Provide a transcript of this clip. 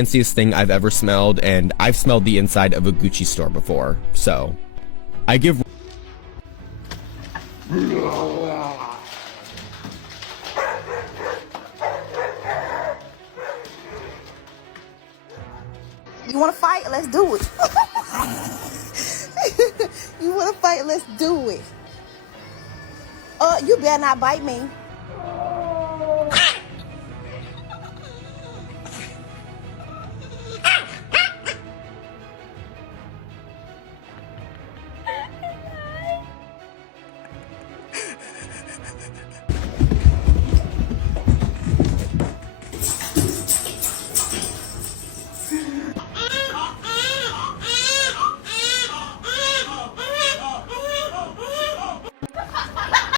fanciest thing I've ever smelled, and I've smelled the inside of a Gucci store before, so I give. You want to fight? Let's do it. You want to fight? Let's do it. You better not bite me.